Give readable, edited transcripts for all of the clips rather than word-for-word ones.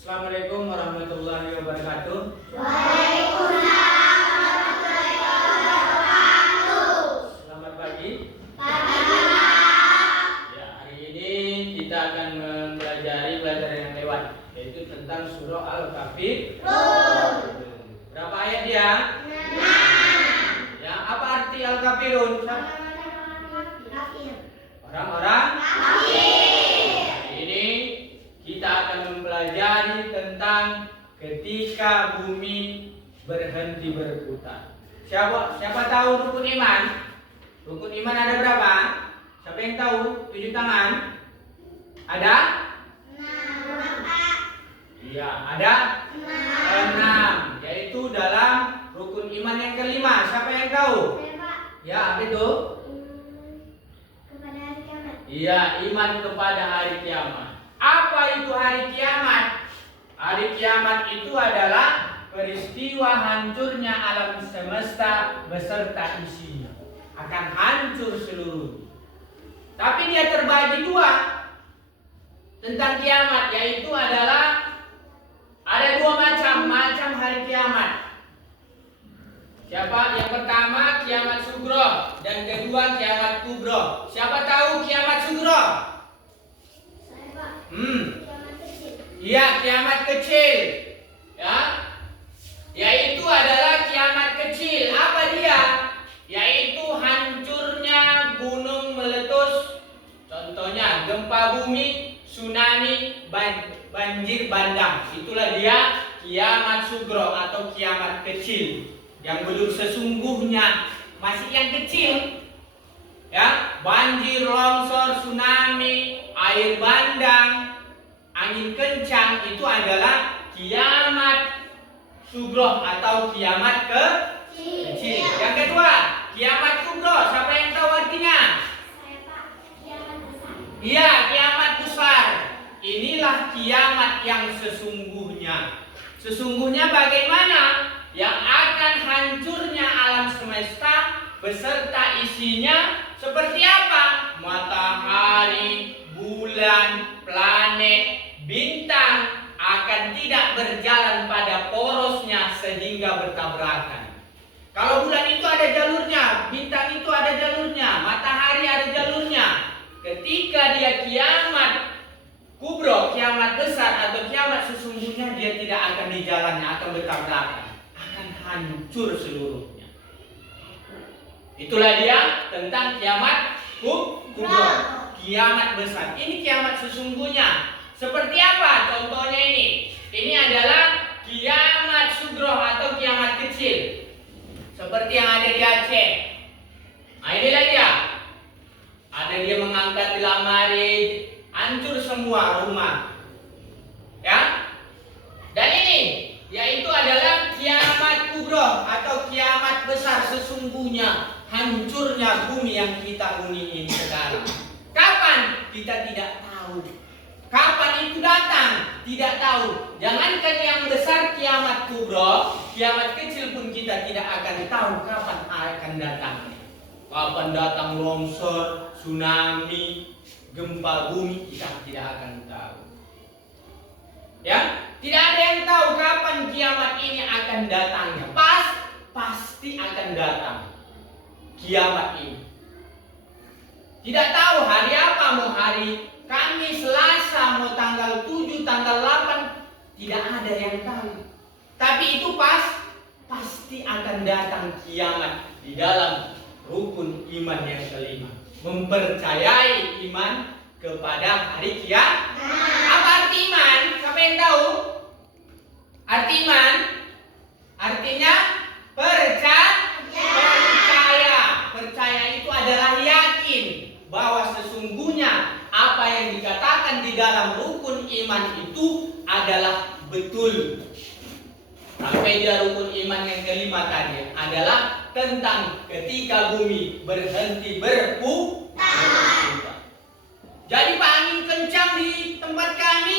Assalamualaikum warahmatullahi wabarakatuh. Waalaikumsalam warahmatullahi wabarakatuh. Selamat pagi. Pagi, Pak. Ya, hari ini kita akan mempelajari pelajaran yang lewat, yaitu tentang surah Al-Kafirun. Berapa ayat dia? 6. Ya, apa arti Al-Kafirun? Orang-orang Kafir. Hari ini kita akan mempelajari tentang ketika bumi berhenti berputar. Siapa tahu rukun iman? Rukun iman ada berapa? Siapa yang tahu? 7 tangan. Ada? 6. Iya, ada 6. Yaitu dalam rukun iman yang kelima. Siapa yang tahu? Ya, apa itu? Kepada hari kiamat. Iya, iman kepada hari kiamat. Apa itu hari kiamat? Hari kiamat itu adalah peristiwa hancurnya alam semesta beserta isinya. Akan hancur seluruhnya. Tapi dia terbagi dua tentang kiamat, yaitu adalah ada dua macam hari kiamat. Siapa? Yang pertama kiamat sugro dan kedua kiamat kubro. Siapa tahu kiamat sugro? Saya, Pak. Kiamat kecil. Iya, kiamat kecil. Ya. Yaitu adalah kiamat kecil. Apa dia? Yaitu hancurnya gunung meletus. Contohnya gempa bumi, tsunami, banjir bandang. Itulah dia kiamat sugro atau kiamat kecil. Yang belum sesungguhnya, masih yang kecil. Ya, banjir, longsor, tsunami, air bandang, angin kencang itu adalah kiamat sugro atau kiamat kecil. Yang kedua, kiamat kubro. Siapa yang tahu artinya? Saya, Pak. Kiamat besar. Iya, kiamat besar. Inilah kiamat yang sesungguhnya. Sesungguhnya bagaimana? Yang akan hancurnya alam semesta beserta isinya seperti apa? Matahari, bulan, planet, bintang akan tidak berjalan pada porosnya sehingga bertabrakan. Kalau bulan itu ada jalurnya, bintang itu ada jalurnya, matahari ada jalurnya. Ketika dia kiamat kubro, kiamat besar atau kiamat sesungguhnya, dia tidak akan di jalannya, akan bertabrakan, akan hancur seluruhnya. Itulah dia tentang kiamat kubro, kiamat besar. Ini kiamat sesungguhnya. Seperti apa? Contohnya ini. Ini adalah kiamat sugro atau kiamat kecil. Seperti yang ada di Aceh. Nah, inilah dia. Ada dia mengangkat di lamari, hancur semua rumah. Ya. Dan ini yaitu adalah kiamat kubro atau kiamat besar sesungguhnya, hancurnya bumi yang kita huni ini sekarang. Kapan? Kita tidak tahu. Kapan itu datang? Tidak tahu. Jangankan yang besar kiamat kubro, kiamat kecil pun kita tidak akan tahu kapan akan datang. Kapan datang longsor, tsunami, gempa bumi, kita tidak akan tahu. Ya, tidak ada yang tahu kapan kiamat ini akan datangnya. Pasti akan datang kiamat ini. Tidak tahu hari apa, mau hari Kamis, Selasa, mau tanggal 7, tanggal 8, tidak ada yang tahu. Tapi itu pasti akan datang kiamat di dalam rukun iman yang kelima. Mempercayai iman kepada hari kiamat. Apa arti iman? Siapa yang tahu? Arti iman? Artinya percaya. Percaya itu adalah yakin bahwa sesungguhnya apa yang dikatakan di dalam rukun iman itu adalah betul. Sampai dia rukun iman yang kelima tadi adalah tentang ketika bumi berhenti berputar. Jadi Pak, angin kencang di tempat kami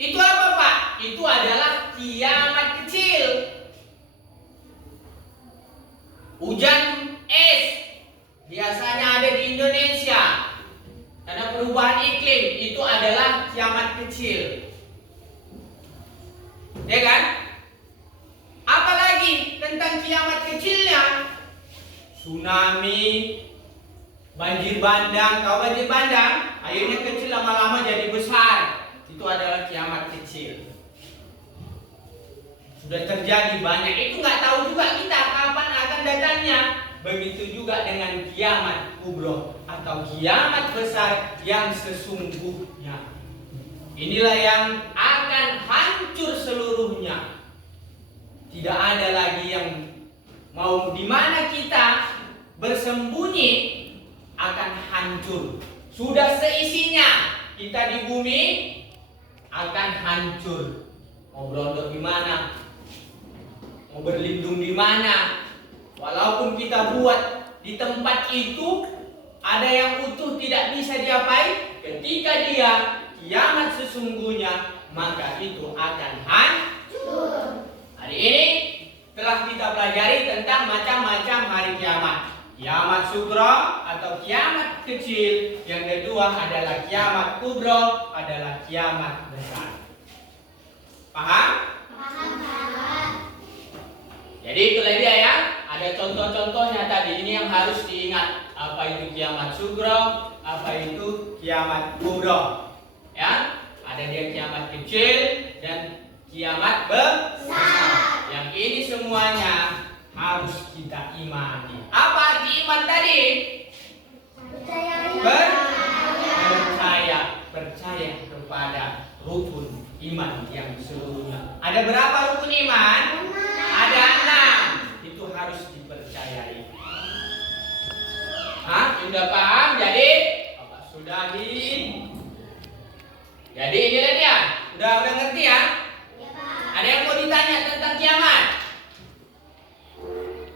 itu apa, Pak? Itu adalah kiamat kecil. Hujan es biasanya ada di Indonesia. Karena perubahan iklim itu adalah kiamat kecil. Ya kan? Apalagi tentang kiamat kecilnya, tsunami, banjir bandang. Tahu banjir bandang? Airnya kecil lama-lama jadi besar. Itu adalah kiamat kecil. Sudah terjadi banyak. Itu nggak tahu juga kita kapan akan datangnya. Begitu juga dengan kiamat kubro atau kiamat besar yang sesungguhnya. Inilah yang akan hancur seluruhnya. Tidak ada lagi yang mau di mana kita bersembunyi akan hancur. Sudah seisinya kita di bumi akan hancur. Mau berondok di mana? Mau berlindung di mana? Walaupun kita buat di tempat itu ada yang utuh tidak bisa diapai, ketika dia kiamat sesungguhnya maka itu akan hancur. Hari ini telah kita pelajari tentang macam-macam hari kiamat. Kiamat sugro atau kiamat kecil. Yang kedua adalah kiamat kubro, adalah kiamat besar. Paham? Paham, Pak. Jadi itulah dia ya. Ada contoh-contohnya tadi. Ini yang harus diingat. Apa itu kiamat sugro, apa itu kiamat kubro. Ya, ada dia kiamat kecil dan kiamat besar. Yang ini semuanya harus kita imani. Apa arti iman tadi? Percaya kepada rukun iman yang seluruhnya. Ada berapa rukun iman? Ada 6. Itu harus dipercayai. Sudah paham? Jadi, Bapak sudahi. Jadi inilah dia. Udah ngerti ya? Ada yang mau ditanya tentang kiamat?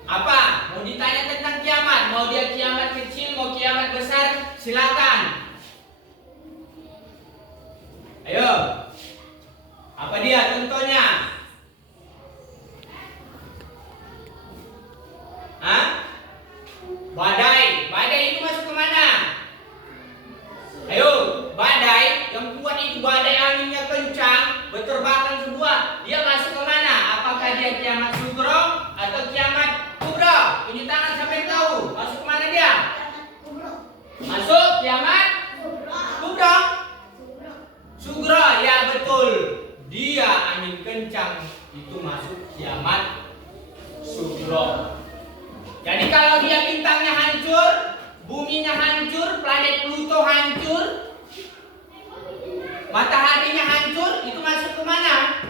Apa? Mau ditanya tentang kiamat? Mau dia kiamat kecil, mau kiamat besar? Silakan. Ayo. Apa dia contohnya? Badai. Badai itu masuk ke mana? Ayo, badai yang kuat itu, badai anginnya kencang, berterbangan semua. Dia masuk ke mana? Apakah dia kiamat sugro atau kiamat kubro? Tunjuk tangan sampai tahu. Masuk ke mana dia? Masuk kiamat kubro. Sugro, ya betul. Dia angin kencang itu masuk kiamat sugro. Jadi kalau dia bintangnya hancur, buminya hancur, planet Pluto hancur, mataharinya hancur, itu masuk ke mana?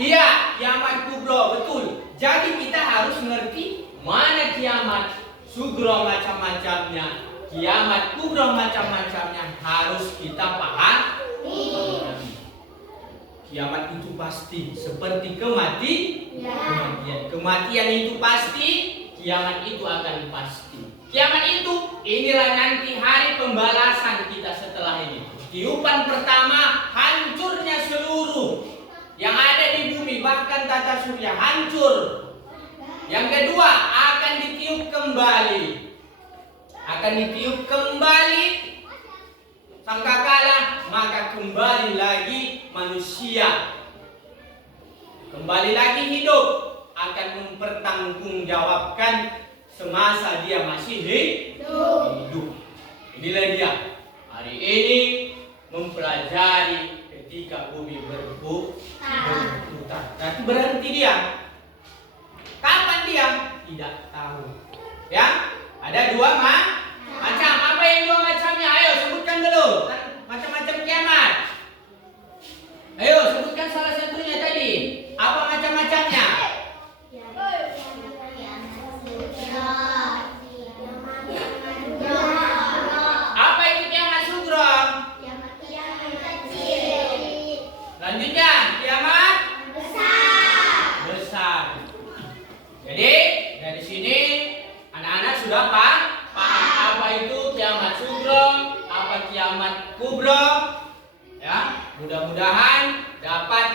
Iya, kiamat kubro, betul. Jadi kita harus ngerti mana kiamat sugro macam-macamnya, kiamat kubro macam-macamnya, harus kita paham. Kiamat itu pasti, seperti kematian. Kematian itu pasti, kiamat itu akan pasti. Kiamat itu, inilah nanti hari pembalasan kita setelah ini. Tiupan pertama, hancurnya seluruh yang ada di bumi, bahkan tata surya hancur. Yang kedua, akan ditiup kembali. Sangkakala, maka kembali lagi manusia. Kembali lagi hidup, akan mempertanggungjawabkan semasa dia masih hidup. Inilah dia. Hari ini mempelajari ketika bumi berputar. Nanti berhenti dia. Kapan dia? Tidak tahu. Ya, ada dua macam. Apa yang dua macamnya? Ayo sebutkan dulu. Macam-macam kiamat. Ayo sebutkan salah satunya tadi. Apa macam-macamnya? Apa itu kiamat sugro? Lanjutnya, kiamat besar. Jadi dari sini anak-anak sudah paham apa itu kiamat sugro, apa kiamat kubro. Ya, mudah-mudahan dapat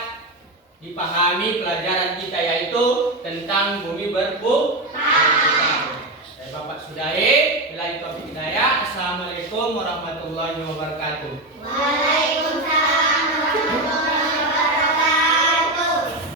dipahami pelajaran kita, yaitu tentang bumi berputar. Saya Bapak Sudahi, billahi taufiq hidayah. Assalamualaikum warahmatullahi wabarakatuh. Waalaikumsalam.